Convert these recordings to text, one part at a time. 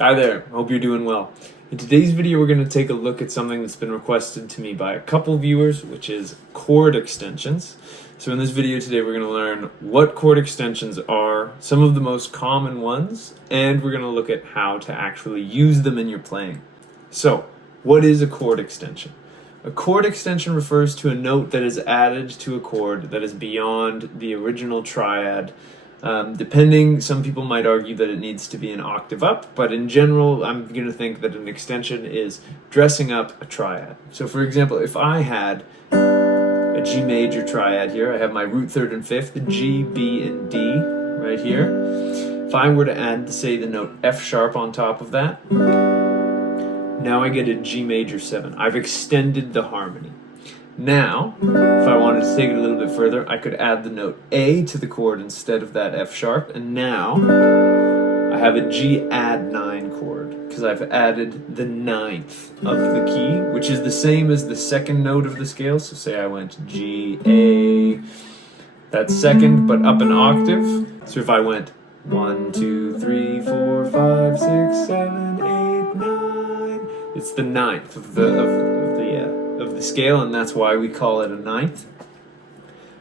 Hi there, hope you're doing well. In today's video we're going to take a look at something that's been requested to me by a couple viewers, which is chord extensions. So in this video today we're going to learn what chord extensions are, some of the most common ones, and we're going to look at how to actually use them in your playing. So, what is a chord extension? A chord extension refers to a note that is added to a chord that is beyond the original triad. Depending, some people might argue that it needs to be an octave up, but in general, I'm going to think that an extension is dressing up a triad. So for example, if I had a G major triad here, I have my root third and fifth, G, B, and D right here. If I were to add, say, the note F sharp on top of that, now I get a G major 7. I've extended the harmony. Now, if I wanted to take it a little bit further, I could add the note A to the chord instead of that F sharp, and now I have a G add 9 chord, because I've added the 9th of the key, which is the same as the second note of the scale. So say I went G, A, that's second, but up an octave. So if I went 1, 2, 3, 4, 5, 6, 7, 8, 9, it's the 9th of the scale, and that's why we call it a 9th.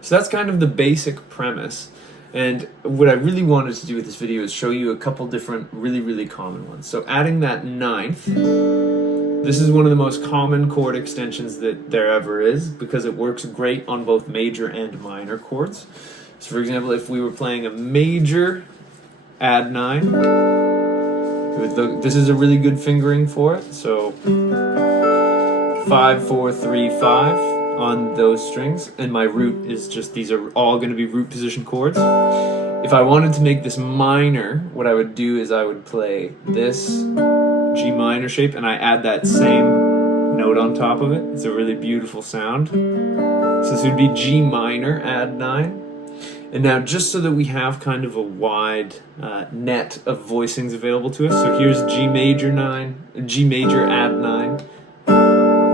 So that's kind of the basic premise. And what I really wanted to do with this video is show you a couple different really common ones. So adding that 9th, this is one of the most common chord extensions that there ever is, because it works great on both major and minor chords. So for example, if we were playing a major add 9, this is a really good fingering for it. So 5, 4, 3, 5 on those strings, and my root is just, these are all going to be root position chords. If I wanted to make this minor, what I would do is I would play this G minor shape, and I add that same note on top of it. It's a really beautiful sound. So this would be G minor add 9. And now, just so that we have kind of a wide net of voicings available to us, so here's G major 9, G major add 9,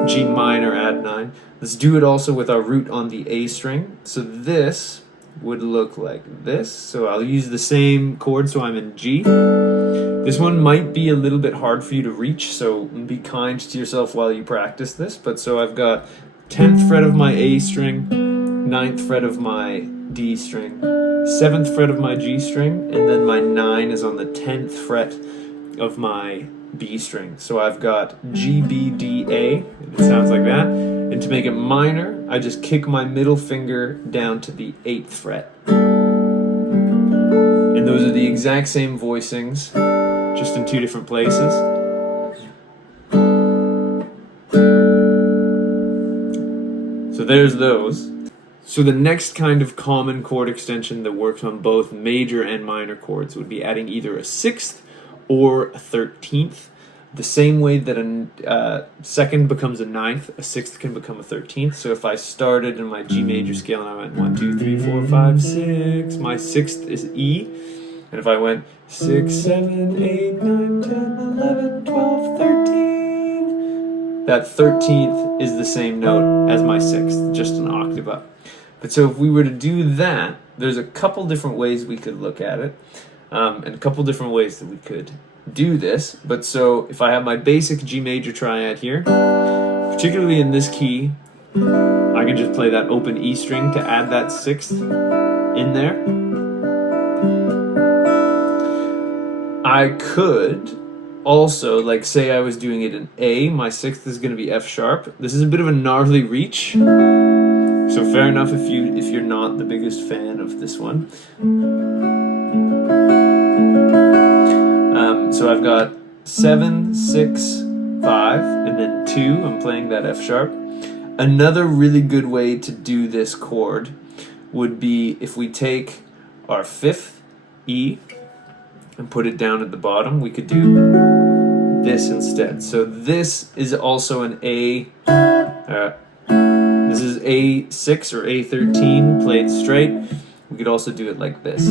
G minor add 9. Let's do it also with our root on the A string. So this would look like this. So I'll use the same chord, so I'm in G. This one might be a little bit hard for you to reach, so be kind to yourself while you practice this. But so I've got 10th fret of my A string, 9th fret of my D string, 7th fret of my G string, and then my 9 is on the 10th fret of my B string. So I've got G, B, D, A, and it sounds like that. And to make it minor, I just kick my middle finger down to the 8th fret. And those are the exact same voicings, just in two different places. So there's those. So the next kind of common chord extension that works on both major and minor chords would be adding either a 6th or a 13th. The same way that a second becomes a 9th, a 6th can become a 13th. So if I started in my G major scale and I went 1, 2, 3, 4, 5, 6, my 6th is E. And if I went 6, 7, 8, 9, 10, 11, 12, 13, that 13th is the same note as my 6th, just an octave up. But so if we were to do that, there's a couple different ways we could look at it, and a couple different ways that we could do this. But so if I have my basic G major triad here, particularly in this key, I can just play that open E string to add that 6th in there. I could also, like, say I was doing it in A, my 6th is going to be F sharp. This is a bit of a gnarly reach, so fair enough if you're not the biggest fan of this one. So I've got 7, 6, 5, and then 2. I'm playing that F sharp. Another really good way to do this chord would be if we take our 5th E and put it down at the bottom. We could do this instead. So this is also an A. This is A6 or A13 played straight. We could also do it like this,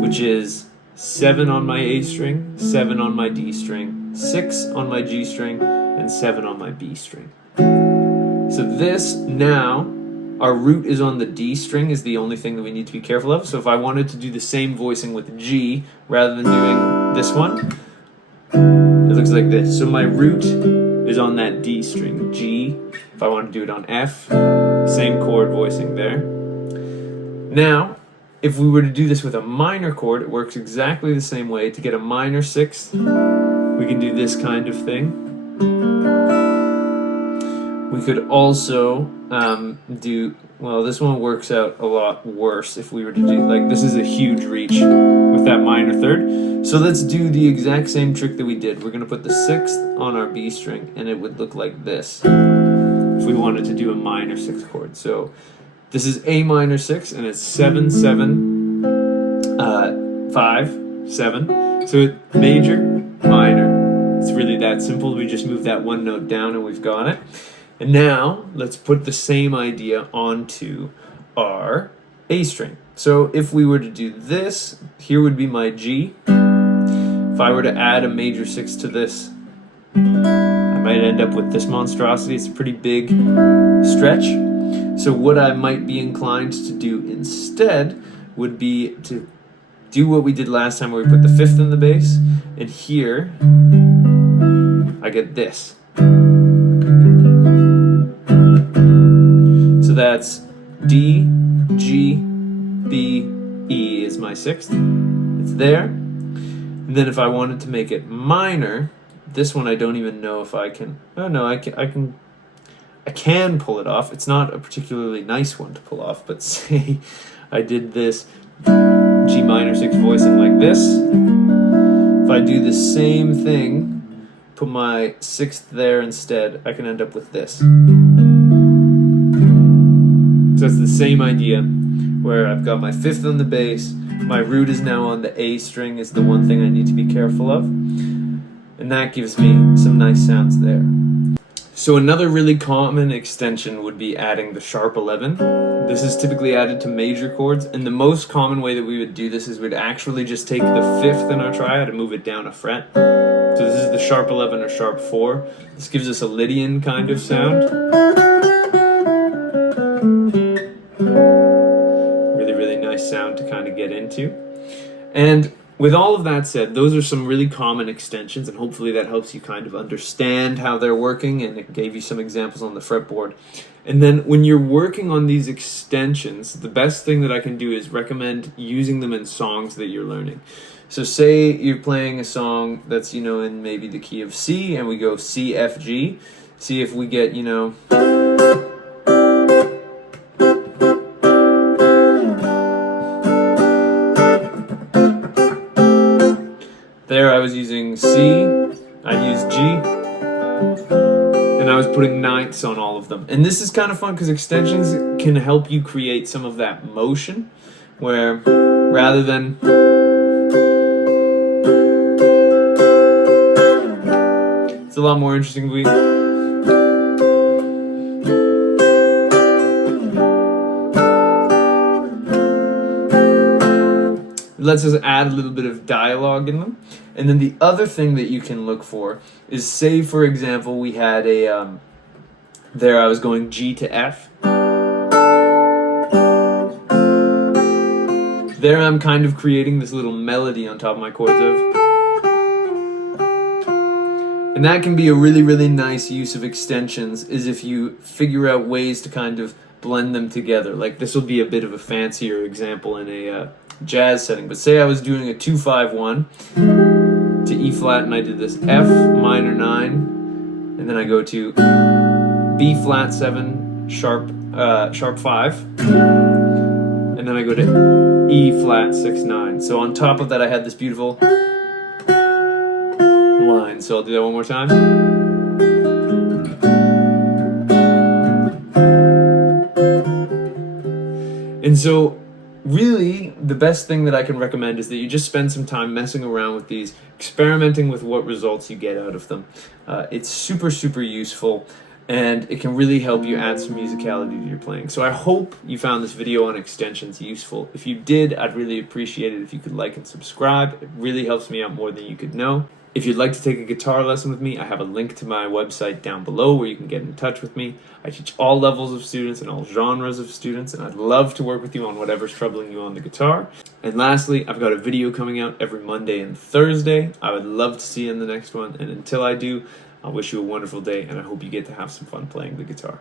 which is 7 on my A string, 7 on my D string, 6 on my G string, and 7 on my B string. So this, now, our root is on the D string is the only thing that we need to be careful of. So if I wanted to do the same voicing with G, rather than doing this one, it looks like this. So my root is on that D string, G. If I want to do it on F, same chord voicing there. Now, if we were to do this with a minor chord, it works exactly the same way. To get a minor sixth, we can do this kind of thing. We could also this one works out a lot worse if we were to do, like, this is a huge reach with that minor third. So let's do the exact same trick that we did. We're going to put the sixth on our B string, and it would look like this if we wanted to do a minor sixth chord. So this is A minor 6, and it's 7, 7, 5, 7. So major, minor. It's really that simple. We just move that one note down and we've got it. And now let's put the same idea onto our A string. So if we were to do this, here would be my G. If I were to add a major 6 to this, I might end up with this monstrosity. It's a pretty big stretch. So what I might be inclined to do instead would be to do what we did last time, where we put the fifth in the bass, and here I get this. So that's D, G, B, E is my sixth. It's there. And then if I wanted to make it minor, this one I don't even know if I can. Oh no, I can pull it off. It's not a particularly nice one to pull off, but say I did this G minor 6 voicing like this. If I do the same thing, put my sixth there instead, I can end up with this. So it's the same idea, where I've got my fifth on the bass, my root is now on the A string is the one thing I need to be careful of, and that gives me some nice sounds there. So another really common extension would be adding the sharp 11. This is typically added to major chords, and the most common way that we would do this is we'd actually just take the fifth in our triad and move it down a fret. So this is the sharp 11 or sharp 4. This gives us a Lydian kind of sound. Really nice sound to kind of get into. And with all of that said, those are some really common extensions, and hopefully that helps you kind of understand how they're working, and it gave you some examples on the fretboard. And then when you're working on these extensions, the best thing that I can do is recommend using them in songs that you're learning. So say you're playing a song that's, in maybe the key of C, and we go C, F, G. See if we get, there I was using C, I used G, and I was putting ninths on all of them. And this is kind of fun because extensions can help you create some of that motion, where rather than it's a lot more interesting. It lets us add a little bit of dialogue in them. And then the other thing that you can look for is, say for example we had a there I was going G to F. There I'm kind of creating this little melody on top of my chords of. And that can be a really nice use of extensions, is if you figure out ways to kind of blend them together. Like this will be a bit of a fancier example in a jazz setting, but say I was doing a 2-5-1 to E flat, and I did this F minor 9, and then I go to B flat 7 sharp 5, and then I go to E flat 6 9. So on top of that I had this beautiful line. So I'll do that one more time. And so really, the best thing that I can recommend is that you just spend some time messing around with these, experimenting with what results you get out of them. It's super useful, and it can really help you add some musicality to your playing. So I hope you found this video on extensions useful. If you did, I'd really appreciate it if you could like and subscribe. It really helps me out more than you could know. If you'd like to take a guitar lesson with me, I have a link to my website down below where you can get in touch with me. I teach all levels of students and all genres of students, and I'd love to work with you on whatever's troubling you on the guitar. And lastly, I've got a video coming out every Monday and Thursday. I would love to see you in the next one, and until I do, I wish you a wonderful day, and I hope you get to have some fun playing the guitar.